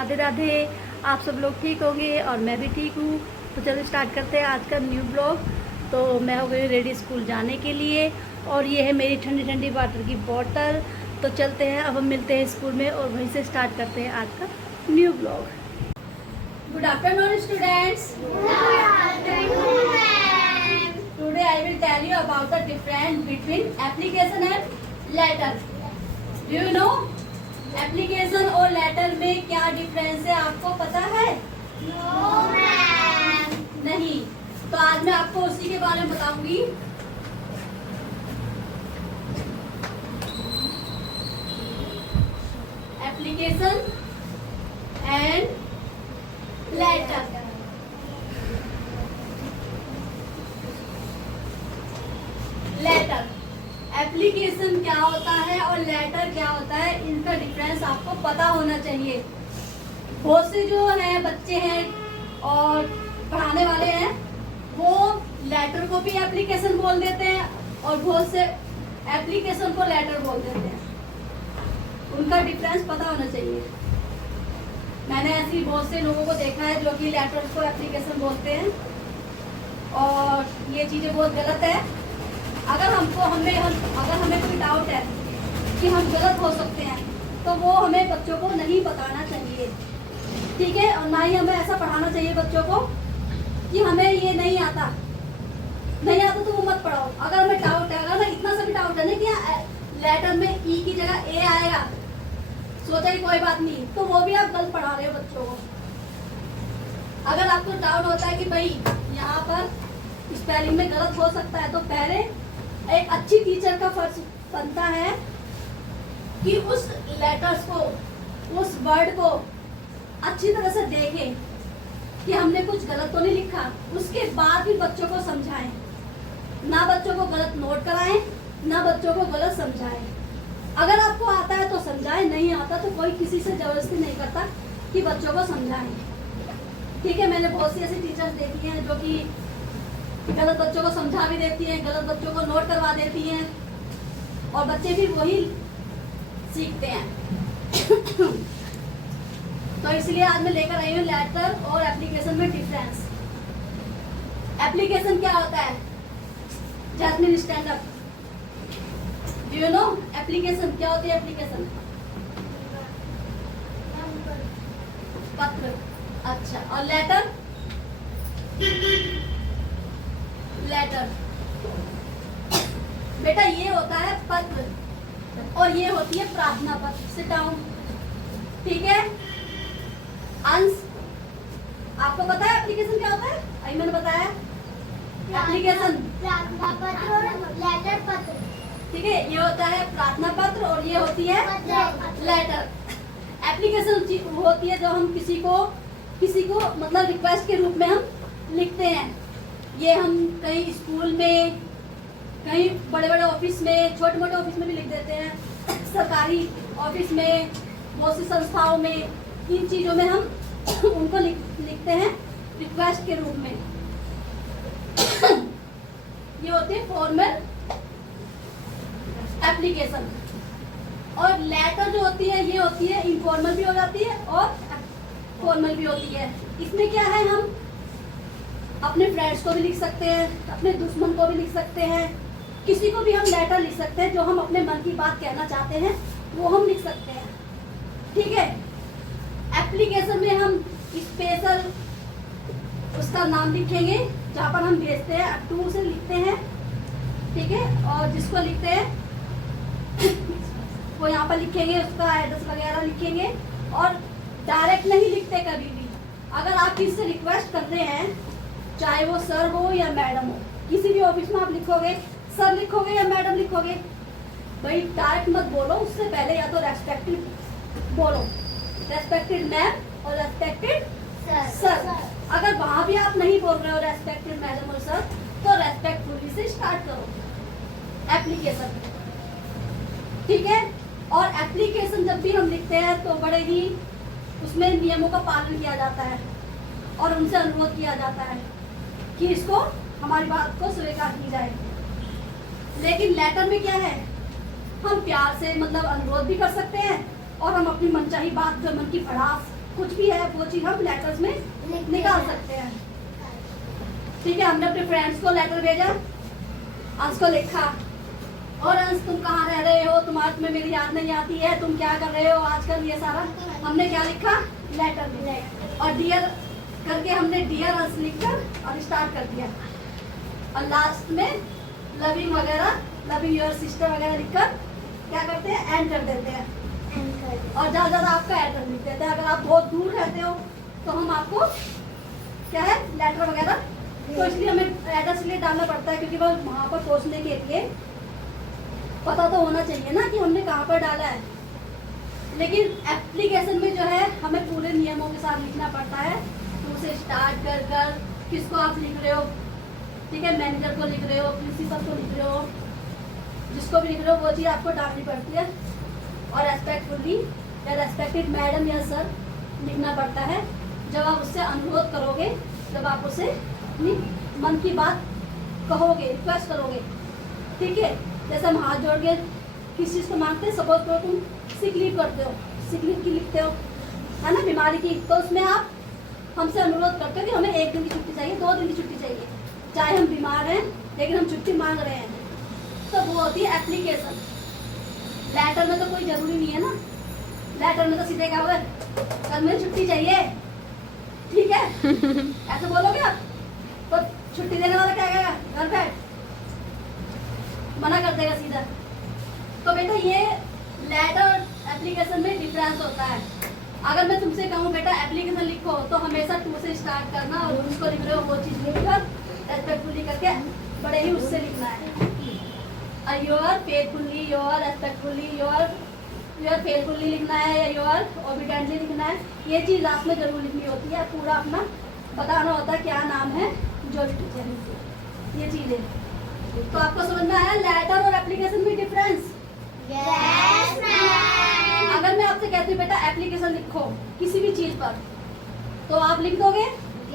राधे राधे। आप सब लोग ठीक होंगे और मैं भी ठीक हूँ। तो चलो स्टार्ट करते हैं आज का न्यू ब्लॉग। तो मैं हो गई रेडी स्कूल जाने के लिए और ये है मेरी ठंडी ठंडी वाटर की बोतल। तो चलते हैं, अब हम मिलते हैं स्कूल में और वहीं से स्टार्ट करते हैं आज का new blog. Good afternoon students. Today I will tell you about the difference between application and letter. Do you know? Application और letter में क्या difference है, आपको पता है? No ma'am. नहीं। तो आज मैं आपको उसी के बारे में बताऊंगी। Application and letter. Letter, application क्या होता है और लेटर क्या होता है, इनका डिफरेंस आपको पता होना चाहिए। बहुत से जो है बच्चे हैं और पढ़ाने वाले हैं, वो लेटर को भी एप्लीकेशन बोल देते हैं और बहुत से एप्लीकेशन को लेटर बोल देते हैं। उनका डिफरेंस पता होना चाहिए। मैंने ऐसी बहुत से लोगों को देखा है जो कि लेटर को एप्लीकेशन बोलते हैं और ये चीज़ें बहुत गलत है। अगर हमें कोई डाउट है कि हम गलत हो सकते हैं तो वो हमें बच्चों को नहीं बताना चाहिए, ठीक है। और ना ही हमें ऐसा पढ़ाना चाहिए बच्चों को कि हमें ये नहीं आता तो वो मत पढ़ाओ। अगर हमें डाउट है, अगर हमें इतना सा भी डाउट है ना कि लेटर में ई की जगह ए आएगा, सोचा कि कोई बात नहीं, तो वो भी आप गलत पढ़ा रहे हो बच्चों को। अगर आपको डाउट होता है कि भाई यहाँ पर स्पेलिंग में गलत हो सकता है, तो पहले एक अच्छी टीचर का फर्ज बनता है कि उस लेटर्स को, उस वर्ड को अच्छी तरह से देखें कि हमने कुछ गलत तो नहीं लिखा। उसके बाद भी बच्चों को समझाएं, ना बच्चों को गलत नोट कराएं, ना बच्चों को गलत समझाएं। अगर आपको आता है तो समझाएं, नहीं आता तो कोई किसी से जबरदस्ती नहीं करता कि बच्चों को समझाएं, ठीक है। मैंने बहुत सी ऐसी टीचर्स देखी हैं जो कि गलत बच्चों को समझा भी देती हैं, गलत बच्चों को नोट करवा देती हैं और बच्चे भी वही सीखते हैं। तो इसलिए आज मैं लेकर आई हूँ लेटर और एप्लीकेशन में डिफरेंस। एप्लीकेशन क्या होता है? Jasmine stand up. Do you know application क्या होती है? एप्लीकेशन पत्र। अच्छा, और लेटर? लेटर बेटा ये होता है पत्र और ये होती है प्रार्थना पत्र। सिट डाउन, ठीक है। अंश, आपको पता है एप्लीकेशन क्या होता है? अभी मैंने बताया एप्लीकेशन प्रार्थना पत्र और लेटर पत्र, ठीक है। ये होता है प्रार्थना पत्र और ये होती है लेटर। एप्लीकेशन होती है जब हम किसी को मतलब रिक्वेस्ट के रूप में हम लिखते हैं। ये हम कहीं स्कूल में, कहीं बड़े बड़े ऑफिस में, छोटे मोटे ऑफिस में भी लिख देते हैं, सरकारी ऑफिस में, बहुत सी संस्थाओं में, इन चीज़ों में हम उनको लिखते हैं रिक्वेस्ट के रूप में। ये होते हैं फॉर्मल एप्लीकेशन। और लेटर जो होती है ये होती है इनफॉर्मल भी हो जाती है और फॉर्मल भी होती है। इसमें क्या है, हम अपने फ्रेंड्स को भी लिख सकते हैं, अपने दुश्मन को भी लिख सकते हैं, किसी को भी हम लेटर लिख सकते हैं। जो हम अपने मन की बात कहना चाहते हैं वो हम लिख सकते हैं, ठीक है। एप्लीकेशन में हम स्पेशल उसका नाम लिखेंगे जहाँ पर हम भेजते हैं, टू से लिखते हैं, ठीक है। और जिसको लिखते हैं वो यहाँ पर लिखेंगे, उसका एड्रेस वगैरह लिखेंगे और डायरेक्ट नहीं लिखते कभी भी। अगर आप किसी से रिक्वेस्ट कर रहे हैं, चाहे वो सर हो या मैडम हो, किसी भी ऑफिस में आप लिखोगे सर लिखोगे या मैडम लिखोगे, भाई डायरेक्ट मत बोलो। उससे पहले या तो रेस्पेक्टेड बोलो, रेस्पेक्टेड मैम और रेस्पेक्टेड सर। अगर वहां भी आप नहीं बोल रहे हो रेस्पेक्टेड मैडम और सर, तो रेस्पेक्टफुली से स्टार्ट करो एप्लीकेशन, ठीक है। और एप्लीकेशन जब भी हम लिखते हैं तो बड़े ही उसमें नियमों का पालन किया जाता है और उनसे अनुरोध किया जाता है कि इसको, हमारी बात को स्वीकार की जाए। लेकिन लेटर में क्या है, हम प्यार से मतलब अनुरोध भी कर सकते हैं और हम अपनी मनचाही बात, जो मन की भड़ास कुछ भी है वो चीज हम लेटर्स में निकाल सकते हैं। ठीक है, हमने अपने फ्रेंड्स को लेटर भेजा, अंश को लिखा, और अंश तुम कहाँ रह रहे हो, तुम्हें मेरी याद नहीं आती है, तुम क्या कर रहे हो आजकल, ये सारा हमने क्या लिखा, लेटर में। और डियर करके हमने डियर अंश लिखकर और स्टार्ट कर दिया, और लास्ट में लविंग वगैरह, लविंग योर सिस्टर वगैरह लिखकर क्या करते हैं, एंड कर देते हैं। और ज़्यादा ज़्यादा आपका एड्रेस लिख देते हैं। अगर आप बहुत दूर रहते हो तो हम आपको क्या है, लेटर वगैरह, तो इसलिए हमें एड्रेस इसलिए डालना पड़ता है क्योंकि वो वहाँ पर पहुँचने के लिए पता तो होना चाहिए ना कि हमने कहाँ पर डाला है। लेकिन एप्लीकेशन में जो है हमें पूरे नियमों के साथ लिखना पड़ता है। तो उसे स्टार्ट कर कर किसको आप लिख रहे हो, ठीक है, मैनेजर को लिख रहे हो, प्रिंसिपल को लिख रहे हो, जिसको भी लिख रहे हो वो चीज़ आपको डालनी पड़ती है। और रेस्पेक्टफुली या रेस्पेक्टेड मैडम या सर लिखना पड़ता है जब आप उससे अनुरोध करोगे, जब आप उसे अपनी मन की बात कहोगे, रिक्वेस्ट करोगे। ठीक है, जैसे हम हाथ जोड़ के किस चीज़ को मांगते हैं, सपोज करो तुम सिक लीव करते हो, सिक लीव की लिखते हो, है ना, बीमारी की, तो उसमें आप हमसे अनुरोध करते हो कि हमें 1 दिन की छुट्टी चाहिए, 2 दिन की छुट्टी चाहिए, चाहे हम बीमार हैं लेकिन हम छुट्टी मांग रहे हैं, तो वो होती है एप्लीकेशन। लेटर में तो कोई जरूरी नहीं है ना, लेटर में तो सीधे क्या होगा, कल मुझे छुट्टी चाहिए, ठीक है ऐसे बोलोगे आप तो छुट्टी देने वाला क्या कहेगा, घर बैठ, मना कर देगा सीधा। तो बेटा ये लेटर एप्लीकेशन में डिफरेंस होता है। अगर मैं तुमसे कहूँ बेटा एप्लीकेशन लिखो तो हमेशा 2 से स्टार्ट करना, और उसको लिख रहे हो वो चीज़ लिखकर रेस्पेक्टफुली करके बड़े ही उससे लिखना है। Your faithfully, your respectfully, your faithfully लिखना है या योर ओबीडेंटली लिखना है। ये चीज़ लास्ट में जरूर लिखनी होती है, पूरा अपना बताना होता है क्या नाम है जो टीचर, ये चीज़ें। तो आपको समझ में आया लेटर और एप्लीकेशन में डिफरेंस? Yes ma'am. अगर मैं आपसे कहती हूँ बेटा एप्लीकेशन लिखो किसी भी चीज़ पर, तो आप लिख दोगे?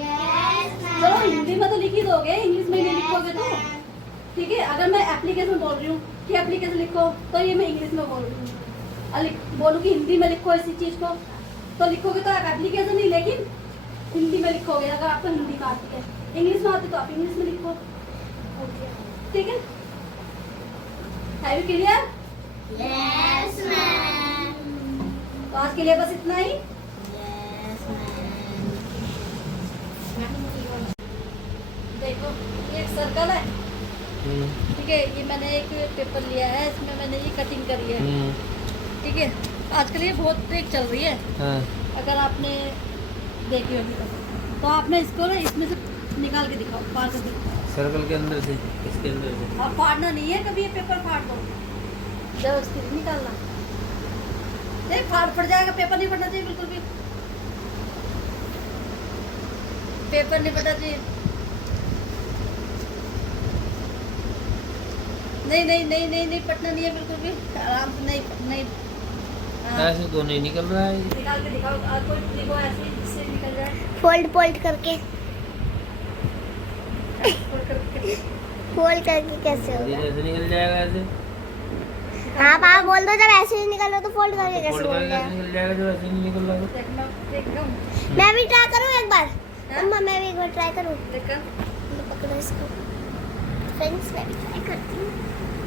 Yes ma'am. चलो हिंदी में तो लिख ही दोगे, इंग्लिश में नहीं लिखोगे तो, ठीक है। अगर मैं एप्लीकेशन बोल रही हूँ कि एप्लीकेशन लिखो, तो ये मैं इंग्लिश में बोल रही हूँ, बोलूँ कि हिंदी में लिखो इसी चीज़ को, तो लिखोगे तो आप एप्लीकेशन नहीं, लेकिन हिंदी में लिखोगे अगर आपको हिंदी में आती है। इंग्लिश में आती तो आप इंग्लिश में लिखो, ठीक है। है भी क्लियर? Yes ma'am. तो आज के लिए बस इतना ही। यस देखो ये एक सर्कल है, ठीक है, ये मैंने एक पेपर लिया है, इसमें मैंने ये कटिंग करी है, ठीक है। आजकल ये बहुत ट्रिक चल रही है, अगर आपने देखी होगी तो आपने इसको ना इसमें से निकाल के दिखाओ, फाड़ के दिखाओ, सर्कल के अंदर से, इसके अंदर से। और फाड़ना नहीं है कभी, ये पेपर फाड़ दो, जब उसकी निकालना, देख फाड़ पड़ जाएगा, पेपर नहीं फटना चाहिए बिल्कुल भी, पेपर नहीं फटना चाहिए, नहीं पटना नहीं है बिल्कुल भी, आराम से नहीं हाँ। ऐसे तो नहीं निकल रहा है। निकाल के दिखाओ, कोई देखो ऐसे जिससे निकल जाए, फोल्ड फोल्ड करके, फोल्ड करके। फोल्ड करके कैसे होगा? ऐसे निकल जाएगा ऐसे। हाँ पापा बोल दो, जब ऐसे नहीं निकल रहा तो फोल्ड करके कैसे फोल्ड बोल करके रहा कैसे निकल जाएगा जो ऐसे नहीं निकल रहा है? देखना देखो, मैं भी ट्राई करूँ एक बार? हाँ? अम्मा मैं भी एक बार ट्राई करूँ? देखो ये पकड़ो इसको फ्रेंड्स, मैं भी ट्राई करती हूँ।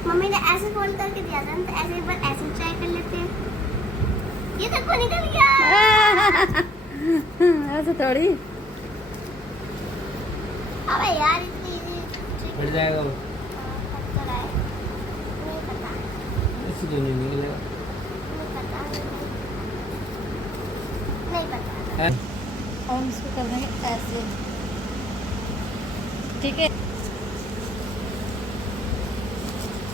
मम्मी ने ऐसे फोल्ड करके दिया था, तो ऐसे एक बार ऐसे ट्राई कर लेते हैं। ये देखो निकल गया। ऐसे थोड़ी, अबे यार इतनी इजी फट जाएगा वो। पत्थर है, नहीं पता, ऐसे तो नहीं निकलेगा। नहीं पता। है? और हम इसको कर देंगे ऐसे, ठीक है,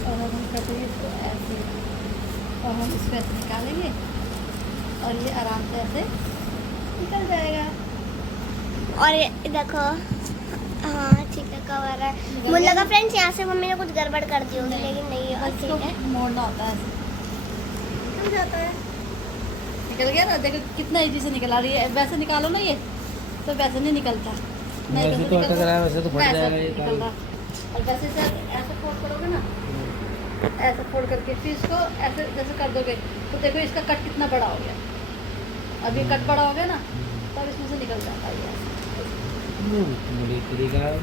और हम कर देंगे इसको ऐसे, और हम इसको ऐसे निकालेंगे और ये आराम से ऐसे निकल जाएगा। और ये देखो, हाँ ठीक है कवर है। मुझे लगा फ्रेंड्स यहाँ से मम्मी ने कुछ गड़बड़ कर दी होगी, लेकिन नहीं है, और इसको ठीक है। मोड़ना होता है ऐसे, निकल जाता है, निकल गया ना, देखो कितना इजी से निकल आ रही है। वैसे निकालो ना ये, तो वैसे नहीं निकलता, वैसे तो अटक रहा है, वैसे तो फट वैसे जाएगा ये निकल रहा। और जैसे ऐसे फोल्ड करोगे ना, ऐसे फोल्ड करके फिर इसको ऐसे जैसे कर दोगे तो देखो इसका कट कितना बड़ा हो गया, अब ये कट बड़ा हो गया ना, तब इसमें से निकल जाता है ये। बड़ी तरीका है।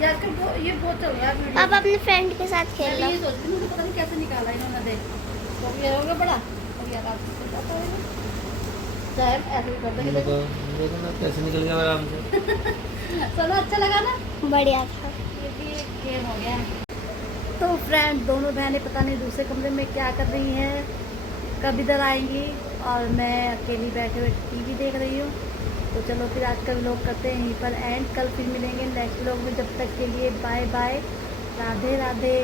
ये आजकल ये बहुत चल रहा है वीडियो। आप अपने फ्रेंड के साथ खेल मैं लो। ये सोचती हूँ, मुझे पता नहीं कैसे निकाला इन्होंने, देख तो ये हो गया बड़ा और ये आराम से निकल जाता है। चाहे ऐसे भी कर देंगे। देखो देखो ना कैसे निकल गया आराम से। चलो अच्छा लगा ना, बढ़िया था। ये भी एक गेम हो गया है। तो फ्रेंड दोनों बहनें पता नहीं दूसरे कमरे में क्या कर रही हैं, कब इधर आएंगी, और मैं अकेली बैठे बैठे टीवी देख रही हूँ। तो चलो फिर आज का व्लॉग करते हैं यहीं पर एंड, कल फिर मिलेंगे नेक्स्ट व्लॉग में। जब तक के लिए बाय बाय, राधे राधे।